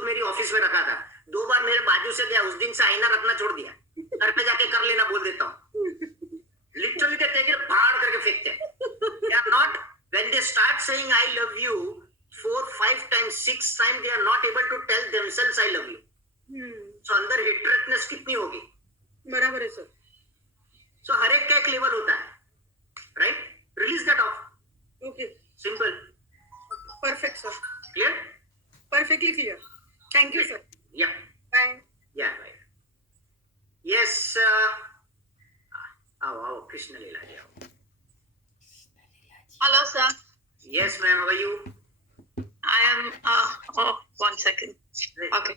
अमरूद मेरी ऑफिस में रखा था, 2 बार मेरे बाजू से गया, उस दिन से आईना रखना छोड़ दिया। घर पे जाके कर लेना बोल देता हूँ। लिटरली they take it फाड़ करके फेंकते हैं। They are not, when they start saying I love you 4, 5 times, 6 times, they are not able to tell themselves I love you. So अंदर हेट्रेटनेस कितनी होगी? बराबर है सर। So हर एक का एक लेवल होता है, right? Release that off. Okay. Simple. Perfect sir. Clear? Perfectly clear. Thank you sir. Yeah. Bye. Yeah. Right. Yes. आओ कृष्ण लीला जी आओ। Hello, sir. Yes, ma'am. How are you? I am. 1 second. Okay.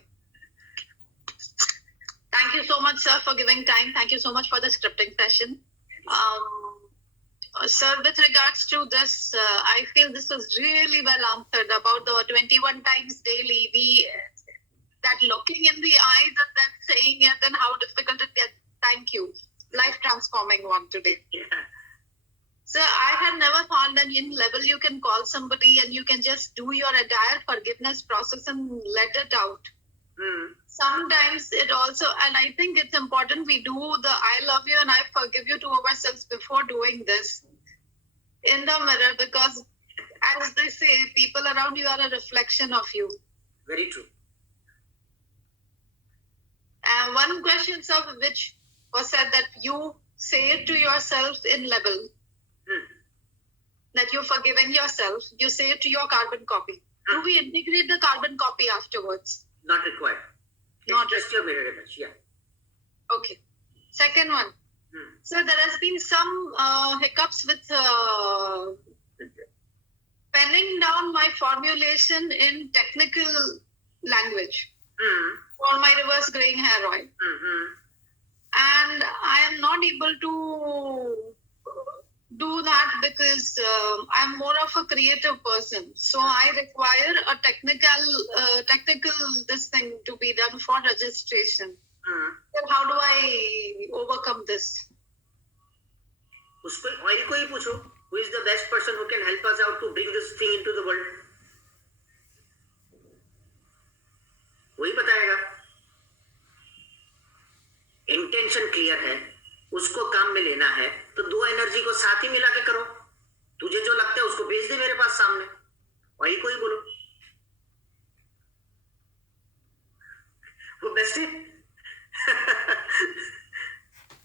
Thank you so much, sir, for giving time. Thank you so much for the scripting session. Sir, with regards to this, I feel this was really well answered about the 21 times daily. That looking in the eyes and then saying it, and how difficult it gets. Thank you. Life transforming one today. Yeah. Sir, I had never thought that in level you can call somebody and you can just do your entire forgiveness process and let it out. Sometimes it also, and I think it's important we do the I love you and I forgive you to ourselves before doing this in the mirror, because as they say, people around you are a reflection of you. Very true. And one question, sir, which was said that you say it to yourself in level, that you're forgiving yourself, you say it to your carbon copy. Do we integrate the carbon copy afterwards? Not required. Not just your mirror image. Yeah. Okay. Second one. So there has been some hiccups with penning down my formulation in technical language for my reverse graying hair oil. And I am not able to do that because I'm more of a creative person. So I require a technical this thing to be done for registration. So how do I overcome this? उसको oil को ही पूछो, who is the best person who can help us out to bring this thing into the world? वही बताएगा। Intention clear है, उसको काम में लेना है, तो दो एनर्जी को साथ ही मिला के करो। तुझे जो लगता है उसको भेज दे मेरे पास सामने, वही को ही बोलो, वो बेस्ट है।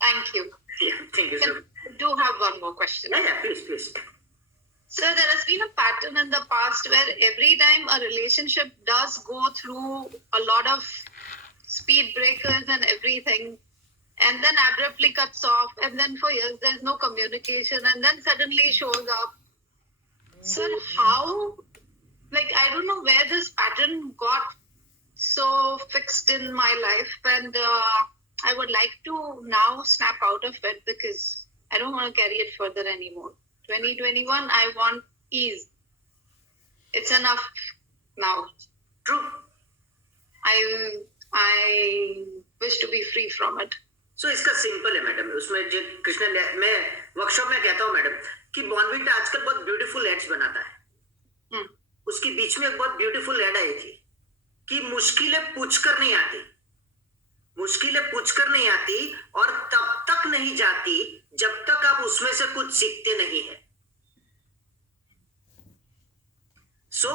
Thank you. Yeah, thank you so much. I do have one more question. Yeah, please. Sir, there has been a pattern in the past where every time a relationship does go through a lot of speed breakers and everything, and then abruptly cuts off, and then for years there's no communication, and then suddenly shows up. Sir, how, I don't know where this pattern got so fixed in my life, and I would like to now snap out of it because I don't want to carry it further anymore. 2021, I want ease. It's enough now. True. I wish to be free from it. So इसका simple है madam, उसमें जो कृष्ण मैं workshop में कहता हूँ madam कि Bournvita आजकल बहुत ब्यूटीफुल एड्स बनाता है। उसकी बीच में एक बहुत ब्यूटीफुल एड आई थी कि मुश्किलें पूछकर नहीं आती, मुश्किलें पूछकर नहीं आती और तब तक नहीं जाती जब तक आप उसमें से कुछ सीखते नहीं है। सो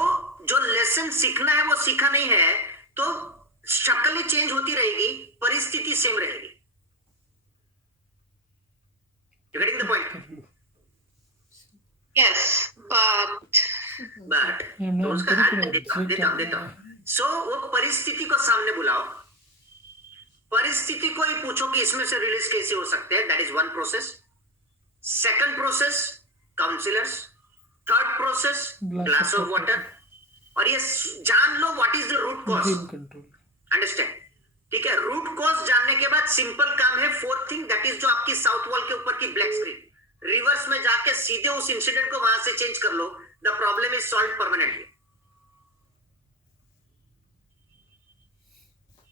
जो लेसन सीखना है वो सीखा नहीं है तो शक्ल चेंज होती रहेगी, परिस्थिति सेम रहेगी। You getting the point? Yes, but तो उसका देता हूं। सो वो परिस्थिति को सामने बुलाओ, परिस्थिति को ही पूछो कि इसमें से रिलीज कैसे हो सकते हैं। That is one process. Second process counsellors, third process glass of water, और ये जान लो what is the root cause. Understand? ठीक है, रूट कॉज जानने के बाद सिंपल काम है फोर्थ थिंग, दैट इज जो आपकी साउथ वॉल के ऊपर की ब्लैक स्क्रीन, रिवर्स में जाके सीधे उस इंसिडेंट को वहां से चेंज कर लो। The problem is solve permanently.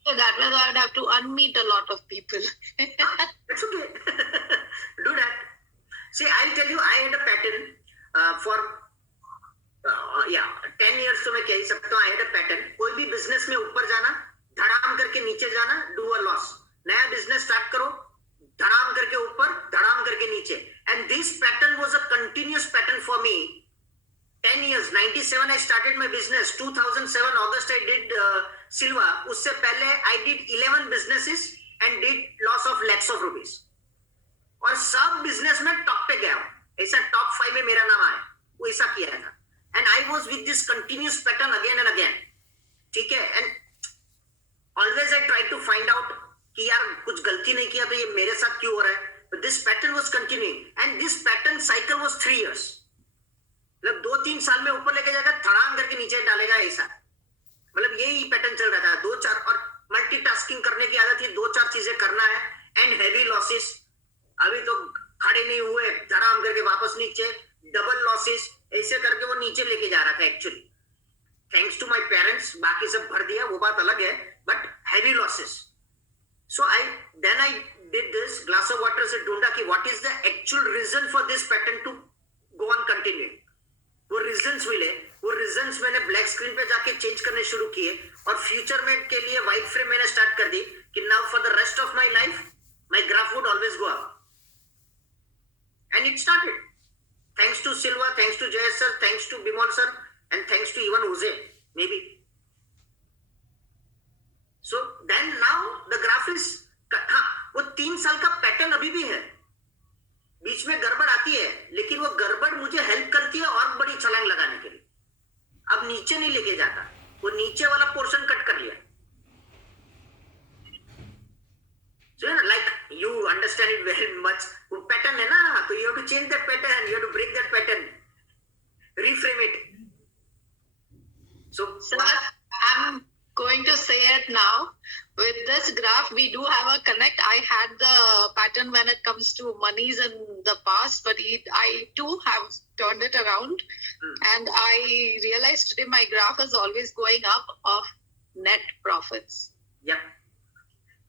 So that means I would have to unmeet a lot of people. That's okay. Do that. See, I'll tell you, I had a pattern for या 10 years तो मैं कह ही सकता हूँ I had a pattern. कोई भी business में ऊपर जाना, धड़ाम करके नीचे जाना, डू अ लॉस. नया बिजनेस स्टार्ट करो, धड़ाम करके ऊपर, धड़ाम करके नीचे. And this pattern was a continuous pattern for me. 10 years, 97 I started my business. 2007 August I did Silva. उससे पहले I did 11 businesses and did loss of lakhs of rupees. और सब बिजनेस में टॉप पे गया हूँ. ऐसा टॉप 5 में मेरा नाम आया. वो ऐसा किया था. And I was with this continuous pattern again and again. ठीक है. And always I tried to find out कि यार कुछ गलती नहीं किया तो ये मेरे साथ क्यों हो रहा है. But this pattern was continuing. And this pattern cycle was 3 years. मतलब 2-3 साल में ऊपर लेके जाएगा, थड़ांग करके नीचे डालेगा ऐसा. मतलब यही पैटर्न चल रहा था. 2-4 और मल्टीटास्किंग करने की आदत थी. 2-4 चीजें करना है. And heavy losses. अभी तो खड़े नहीं हुए, धड़ाम करके वापस नीचे, डबल लॉसेस, ऐसे करके वो नीचे लेके जा रहा था actually. Thanks to my parents, बाकी सब भर दिया, वो बात अलग है. But heavy losses. So I did this glass of water से ढूंढा कि what is the actual reason for this pattern to go on continue. वो रीजंस मिले. वो रीजंस मैंने ब्लैक स्क्रीन पे जाके चेंज करने शुरू किए. और फ्यूचर में के लिए व्हाइट फ्रेम मैंने स्टार्ट कर दी कि now for the rest of my life my graph would always go up. And it started. Thanks to Silva, thanks to Jay sir, thanks to Bimal sir, and thanks to even Jose, maybe. So then now the graph is, हाँ, वो 3 साल का pattern अभी भी है. बीच में गड़बड़ आती है, लेकिन वो गड़बड़ मुझे हेल्प करती है और बड़ी छलांग लगाने के लिए. अब नीचे नहीं लेके जाता. वो नीचे वाला पोर्शन कट कर लिया. So, like you understand it very much. वो पैटर्न है ना, तो you have to change that pattern, you have to break that pattern, reframe it. So I'm going to say it now. With this graph, we do have a connect. I had the pattern when it comes to monies in the past, but I too have turned it around. And I realized today my graph is always going up of net profits. Yep.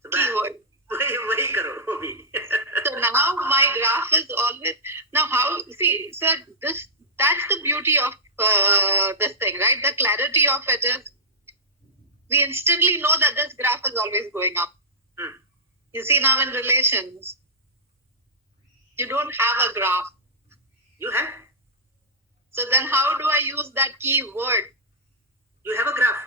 So Keyword. वही करो वो भी. So now my graph is always now how see sir that's the beauty of this thing, right? The clarity of it is we instantly know that this graph is always going up. You see now in relations you don't have a graph. You have. So then how do I use that keyword? You have a graph.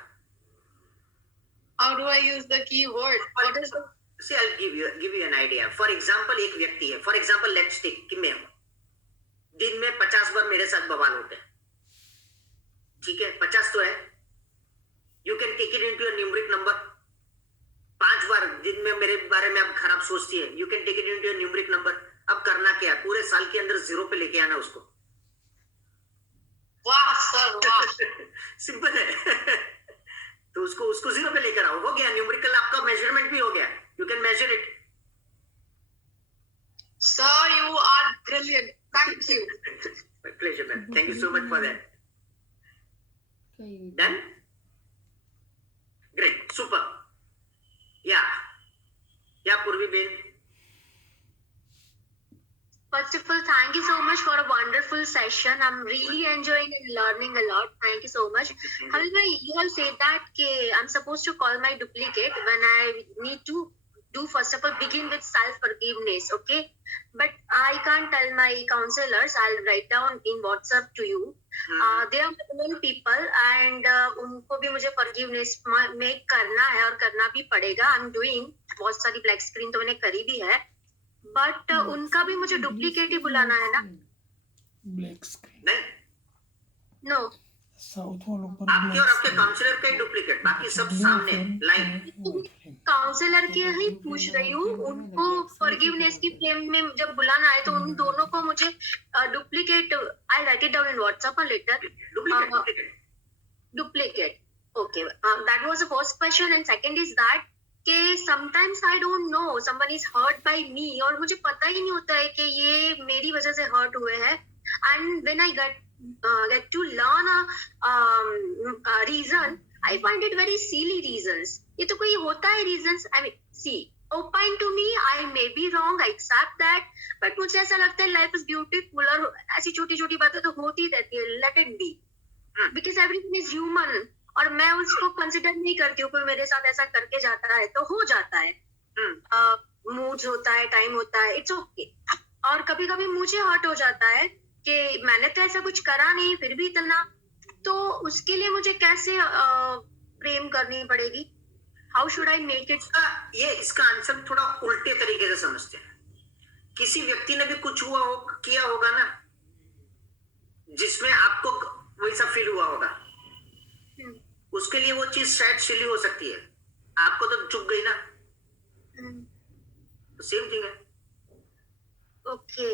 How do I use the keyword? What is the See, I'll give you an idea. For example, एक व्यक्ति है. For example, let's take कि मैं हूँ. दिन में 50 बार मेरे साथ बवाल होते हैं. ठीक है, 50 तो है. You can take it into a numeric number. 5 बार दिन में मेरे बारे में आप खराब सोचती है. You can take it into a numeric number. अब करना क्या? पूरे साल के अंदर 0 पे लेके आना उसको. वाह सर वाह. सिंपल है. तो उसको 0 पे लेकर आओ. हो गया. न्यूमेरिकल आपका मेजरमेंट भी हो गया. You can measure it. Sir, you are brilliant. Thank you. My pleasure, man. Thank you so much for that. Done? Great. Super. Yeah. Yeah, Purvi Ben. First of all, thank you so much for a wonderful session. I'm really enjoying and learning a lot. Thank you so much. However, you all say that I'm supposed to call my duplicate when I need to do, first of all, begin with self-forgiveness, okay? But I can't tell my counselors. I'll write down in WhatsApp to you. They are my own people and उनको भी मुझे forgiveness make करना है और करना भी पड़ेगा. I'm doing बहुत सारी black screen तो मैंने करी भी है. बट उनका भी मुझे डुप्लीकेट ही बुलाना है ना. ब्लैक स्क्रीन नहीं, नो साउथ वालों पर आपके और आपके काउंसलर का ही डुप्लीकेट. बाकी सब सामने लाइन. काउंसलर के ही पूछ रही हूँ. उनको फॉरगिवनेस की फ्रेम में जब बुलाना है तो उन दोनों को मुझे duplicate. I write it down in WhatsApp और letter. Duplicate. Okay, that was the first question. And second is that कि sometimes I don't know someone is hurt by me और मुझे पता ही नहीं होता है कि ये मेरी वजह से hurt हुए हैं. And when I get to learn a reason, I find it very silly reasons. ये तो कोई होता है reasons. I mean, see, open to me, I may be wrong, I accept that. But मुझे ऐसा लगता है life is beautiful और ऐसी छोटी छोटी बातें तो होती रहती है. Let it be. Because everything is human, और मैं उसको कंसिडर नहीं करती हूँ। कोई मेरे साथ ऐसा करके जाता है तो हो जाता है, मूड होता है, टाइम होता है, इट्स ओके। और कभी कभी मुझे हर्ट हो जाता है कि मैंने तो ऐसा कुछ करा नहीं फिर भी इतना, तो उसके लिए मुझे कैसे प्रेम करनी पड़ेगी? How should I make it? इसका आंसर थोड़ा उल्टे तरीके से समझते हैं। किसी व्यक्ति ने भी कुछ किया होगा ना, जिसमें आपको वैसा फील हुआ होगा, उसके लिए वो चीज शायद सिली हो सकती है, आपको तो चुप गई ना, सेम थिंग है। ओके।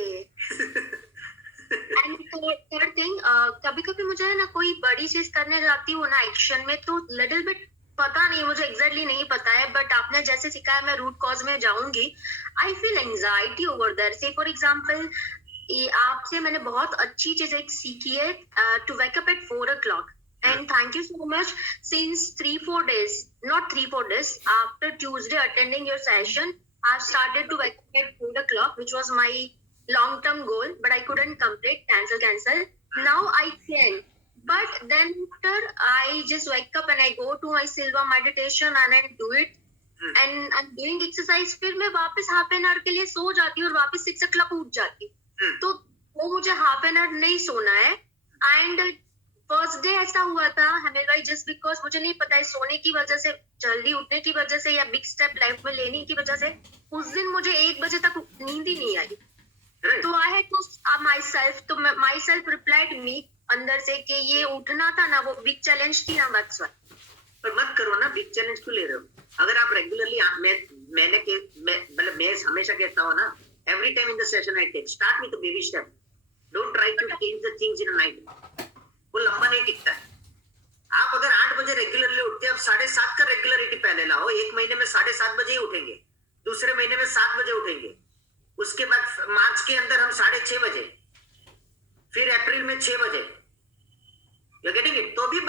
एंड थर्ड थिंग, कभी कभी मुझे है ना कोई बड़ी चीज करने जाती हूँ ना एक्शन में, तो लिटिल बिट पता नहीं, मुझे एग्जैक्टली नहीं पता है, बट आपने जैसे सिखाया मैं रूट कॉज में जाऊंगी। I feel anxiety over there. Say for example, आपसे मैंने बहुत अच्छी चीज एक सीखी है, to wake up at 4 o'clock, and thank you so much. Since 3-4 days, not 3-4 days, after Tuesday attending your session, I've started to wake up at 4 o'clock, which was my long-term goal, but I couldn't complete. Cancel. Now I can. But then after I just wake up and I go to my Silva meditation and I do it. And I'm doing exercise. फिर मैं वापस half an our के लिए सो जाती हूँ और वापस 6 o'clock उठ जाती हूँ। तो वो मुझे हाफ एन आवर नहीं सोना है। एंड फर्स्ट डे ऐसा हुआ था हमें भाई, जस्ट बिकॉज मुझे नहीं पता है सोने की वजह से, जल्दी उठने की वजह से, या बिग स्टेप लाइफ में लेने की वजह से, उस दिन मुझे 1 बजे तक नींद ही नहीं आई। तो I had to myself, तो माई सेल्फ रिप्लाइड मी अंदर से कि ये उठना था ना, वो बिग चैलेंज थी ना, दैट्स व्हाई। पर मत करो ना, बिग चैलेंज क्यों ले रहे हो? अगर आप रेगुलरली, मैं हमेशा कहता हूँ ना, every time in the session I take start with baby step, don't try to change the things in a night, वो लंबा नहीं टिकता है। आप अगर 8 बजे रेगुलरली उठते हैं, आप 7:30 का रेगुलरिटी पहले लाओ। 1 महीने में 7:30 बजे ही उठेंगे, दूसरे महीने में 7 बजे उठेंगे, उसके बाद मार्च के अंदर हम 6:30 बजे, फिर अप्रैल में 6 बजे, यू गेटिंग इट? तो भी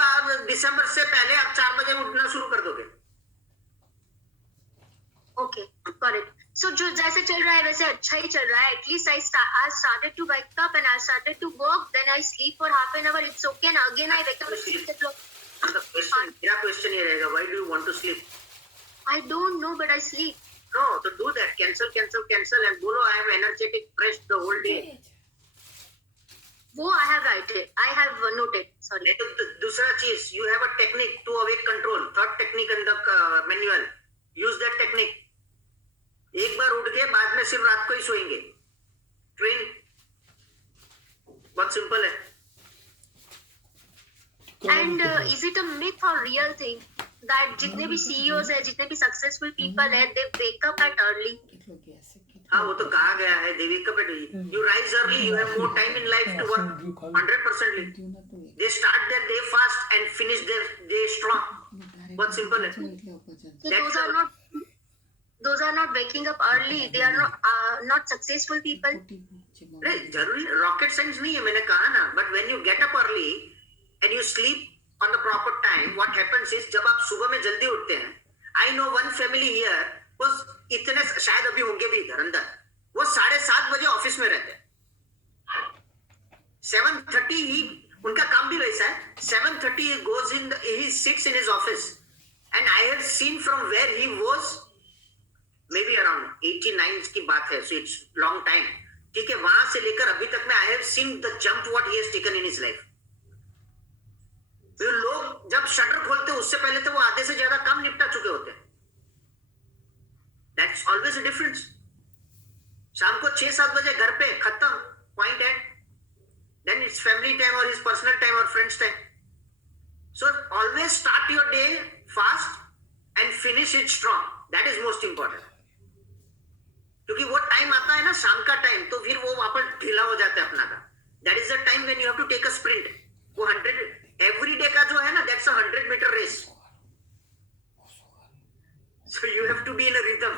दिसंबर से पहले आप 4 बजे उठना शुरू कर दोगे। Okay, got it. सो जो जैसे चल रहा है वैसे अच्छा ही चल रहा है। At least I started to wake up and I started to work, then I sleep for half an hour, it's okay, and again I wake up at 6 o'clock. मेरा क्वेश्चन ये रहेगा, why do you want to sleep? I don't know, but I sleep. No, तो do that, cancel and बोलो I am energetic, fresh the whole day. वो I have written, I have noted. Sorry. नहीं तो दूसरा चीज, you have a technique to awake control, third technique in the manual, use that technique. एक बार उठ गए, बाद में सिर्फ रात को ही सोएंगे। ट्रेन बहुत सिंपल है। And is it a myth or real thing that जितने भी CEOs है, जितने भी successful people है, they wake up at early? हाँ, वो तो कहा गया है, they wake up at you rise early, you have more time in life to work 100%. They start their day fast and finish their day strong. बहुत simple है। So those are not waking up early. They are not successful people. नहीं, जरूरी rocket science नहीं है, मैंने कहा ना। But when you get up early and you sleep on the proper time, what happens is, जब आप सुबह में जल्दी उठते हैं, I know one family here was, इतने शायद अभी होंगे भी इधर अंदर, वो 7:30 बजे ऑफिस में रहते हैं। 7:30 ही उनका काम भी वैसा है। 7:30 he goes in, he sits in his office, and I have seen from where he was, maybe around 89 की बात है, so it's long time, ठीक है। वहां से लेकर अभी तक में I have seen the jump what he has taken in his life. तो लोग जब शटर खोलते हैं उससे पहले तो वो आधे से ज्यादा काम निपटा चुके होते हैं। That's always a difference. शाम को 6-7 बजे घर पे खत्म, point and, then it's family time or his personal time or friends time. So always start your day fast and finish it strong. That is most important. क्योंकि वो time आता है ना शाम का टाइम, तो फिर वो वापस ढीला हो जाता है अपना का। That is the time when you have to take a sprint. वो 100 एवरी डे का जो है ना, that's a 100 metre race, so you have to be in a rhythm.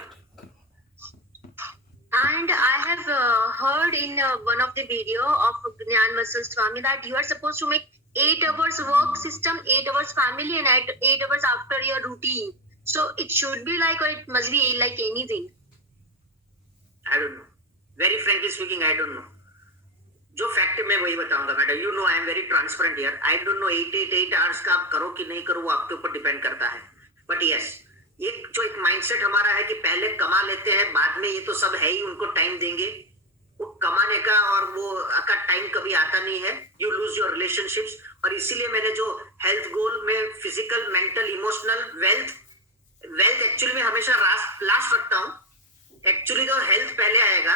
And I have heard in one of the video of Gyan Vatsal Swami that you are supposed to make 8 hours work system, 8 hours family, and 8 hours after your routine. So it should be like, or it must be like anything. I don't know. Very frankly speaking, I don't know. जो fact मैं वही बताऊंगा madam. You know I am very transparent here. I don't know 8 hours का आप करो कि नहीं करो, वो आपके ऊपर डिपेंड करता है. बट यस, एक माइंडसेट हमारा है कि पहले कमा लेते हैं, बाद में ये तो सब है ही, उनको टाइम देंगे. वो कमाने का और वो का टाइम कभी आता नहीं है. You lose your relationships. और इसीलिए मैंने जो हेल्थ गोल में physical, mental, emotional, wealth actually में हमेशा लास्ट रखता हूँ. एक्चुअली तो हेल्थ पहले आएगा,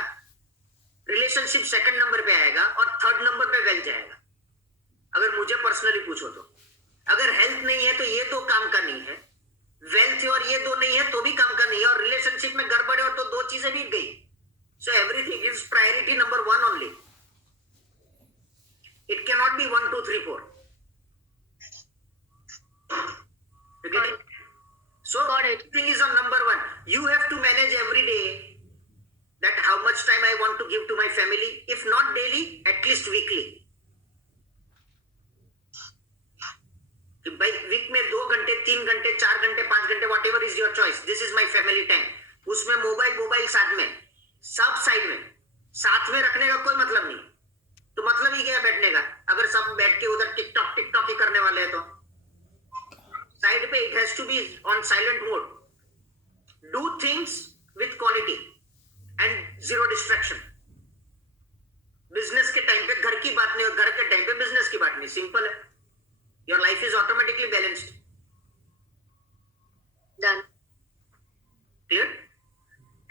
रिलेशनशिप सेकंड नंबर पे आएगा और थर्ड नंबर पे वेल्थ आएगा, अगर मुझे पर्सनली पूछो तो. अगर हेल्थ नहीं है तो ये दो काम का नहीं है, वेल्थ और ये दो नहीं है तो भी काम का नहीं है, और रिलेशनशिप में गड़बड़ है तो दो चीजें भी गई. So everything is priority number 1 only. It can not be 1 2 3 4. So Got it. everything is on number 1. You have to manage every day that how much time I want to give to my family. If not daily, at least weekly. कि भाई week में 2 घंटे, 3 घंटे, 4 घंटे, 5 घंटे, what ever is your choice. This is my family time. उसमें mobile साथ में, सब साइड में, साथ में रखने का कोई मतलब नहीं. तो मतलब ही क्या है बैठने का, अगर सब बैठ के उधर टिकटॉक ही करने वाले हैं तो. साइड पे it has to be on silent mode. Do things with quality and zero distraction. Business के टाइम पे घर की बात नहीं और घर के टाइम पे बिजनेस की बात नहीं. सिंपल है. Your life is automatically balanced. Done. Clear?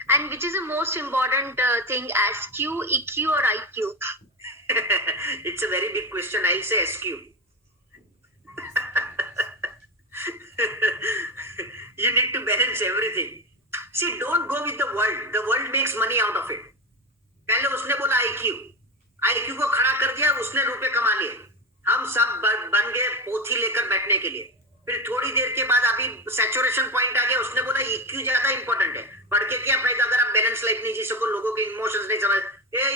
And which is the most important thing, SQ, EQ, or IQ? It's a very big question. I'll say SQ. You need to balance everything. See, don't go with the world. The world makes money out of it. पहले उसने बोला IQ को खड़ा कर दिया, उसने रुपए कमा लिए. हम सब बन गए पोथी लेकर बैठने के लिए. फिर थोड़ी देर के बाद अभी सैचुरेशन पॉइंट आ गया, उसने बोला EQ ज्यादा इंपॉर्टेंट है. पढ़ के क्या फायदा अगर आप बैलेंस लाइफ नहीं जी सको, लोगों के इमोशंस नहीं समझ,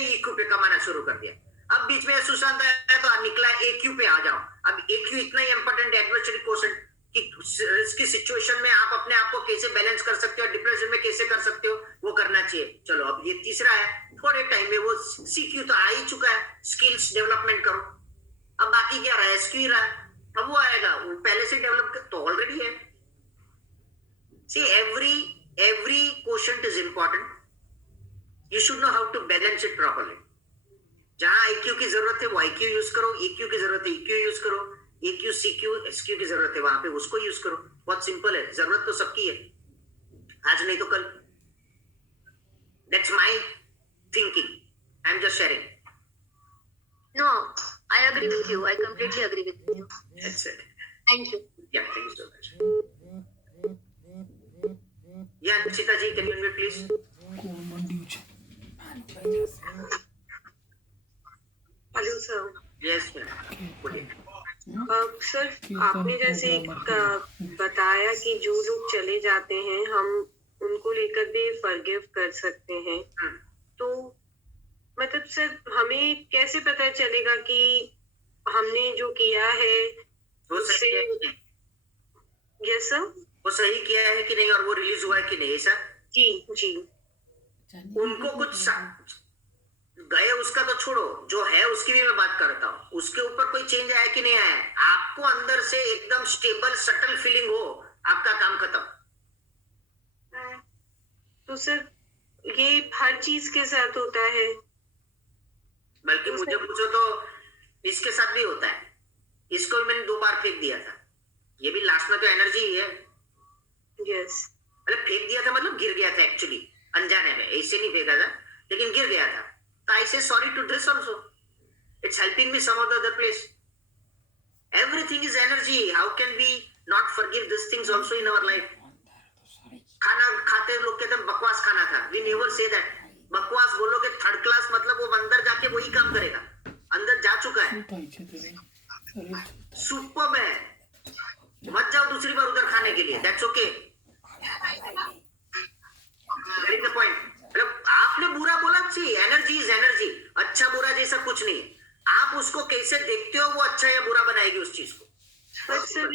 EQ पे कमाना शुरू कर दिया. अब बीच में सुशांत आया तो निकला AQ पे आ जाओ. अब AQ इतना ही इंपॉर्टेंट है, एडवर्सरी क्वोशंट, कि रिस्की सिचुएशन में आप अपने आप को कैसे बैलेंस कर सकते हो, डिप्रेशन में कैसे कर सकते हो, वो करना चाहिए. चलो अब ये तीसरा है. थोड़े टाइम में वो CQ तो आ ही चुका है, स्किल्स डेवलपमेंट करो. अब बाकी क्या रहा है, SQ रहा है. अब वो आएगा, वो पहले से डेवलप तो ऑलरेडी है. सी every quotient is important. You should know how to balance it properly. जहां IQ की जरूरत है वो IQ यूज करो, EQ की जरूरत है EQ यूज करो, AQ CQ SQ की जरूरत है वहां पे उसको यूज करो. बहुत सिंपल है. जरूरत तो सबकी है, आज नहीं तो कल. That's my thinking. I'm just sharing. No, I agree with you. I completely agree with you. That's it. Thank you. Yeah, thank you so much. Yeah, Nishita ji, can you unmute please? Common duty. Hello sir. Yes, ma'am. बोलिए. Sir, आपने जैसे बताया कि जो लोग चले जाते हैं हम उनको लेकर भी फॉरगिव कर सकते हैं. तो मतलब सर हमें कैसे पता चलेगा कि हमने जो किया है वो सही है कि नहीं? Yes sir. वो सही किया है कि नहीं और वो रिलीज हुआ है कि नहीं, ऐसा. जी. उनको कुछ गए उसका तो छोड़ो, जो है उसकी भी मैं बात करता हूँ. उसके ऊपर कोई चेंज आया कि नहीं आया. आपको अंदर से एकदम स्टेबल सटल फीलिंग हो, आपका काम खत्म. तो सर ये हर चीज के साथ होता है. बल्कि मुझे पूछो तो इसके साथ भी होता है. इसको भी मैंने 2 बार फेंक दिया था. ये भी लास्ट में तो एनर्जी ही है. यस. मतलब फेंक दिया था मतलब गिर गया था, एक्चुअली अनजाने में, ऐसे नहीं फेंका था लेकिन गिर गया था. तो I say sorry to this also. It's helping me some of the other place. Everything is energy. How can we not forgive this things also in our life. खाना खाते लोग कहते हैं बकवास खाना था. We never say that. बकवास बोलोगे थर्ड क्लास, मतलब वो अंदर जाके वही काम करेगा. अंदर जा चुका है. सुपर्ब है. मत जाओ दूसरी बार उधर खाने के लिए. That's okay. Very good point. मतलब आपने बुरा बोला, सी एनर्जी इज एनर्जी. अच्छा बुरा जैसा कुछ नहीं है. आप उसको कैसे देखते हो वो अच्छा या बुरा बनाएगी उस चीज को. बट सर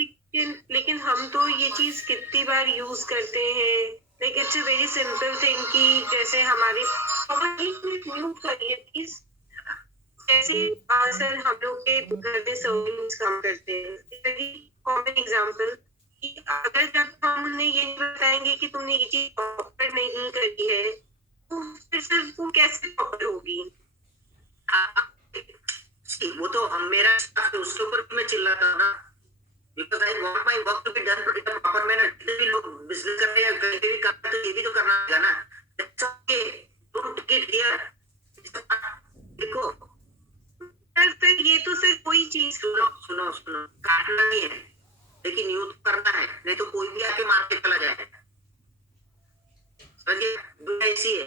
लेकिन हम तो ये चीज कितनी बार यूज करते हैं. Like it's a very simple thing कि जैसे हमारे म्यूट करिए प्लीज. जैसे सर हम लोग के घर में सर्विंग्स काम करते हैं, वेरी कॉमन एग्जांपल कि अगर जब हम उन्हें ये नहीं बताएंगे कि तुमने ये चीज प्रॉपर नहीं करी है, तो फिर सर वो कैसे प्रॉपर होगी? See, वो तो हम मेरा staff है, उसके ऊपर भी मैं चिल्लाता हूँ ना, because I want my work to be done in a proper manner. जितने भी लोग बिजनेस कर रहे हैं, कहीं भी कर रहे हैं, तो ये भी तो करना होगा ना. That's okay. Don't take it here. देखो, सर ये तो सर कोई चीज सुनो, काटना नहीं है, लेकिन यूं तो करना है, नहीं तो कोई भी आके मार के चला जाए. समझिए, दुनिया ऐसी है.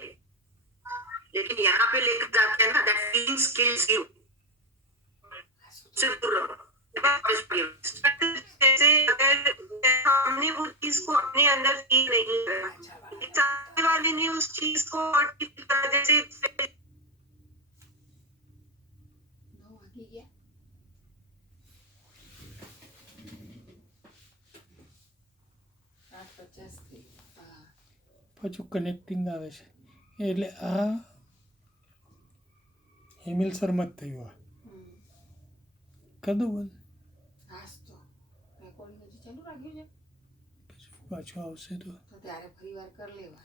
लेकिन यहाँ पे लेकर जाते हैं ना, that feeling kills you. सिर्फ दूर रहो. जैसे अगर हमने वो चीज को अपने अंदर फील नहीं करा, सामने वाले ने उस चीज को जैसे પાછું કનેક્ટિંગ આવે છે એટલે આ હિમેલ શર્મા જ થયું. આ કદું બંધ પછી પાછું આવશે તો ત્યારે ફરી વાર કરી લેવાનું.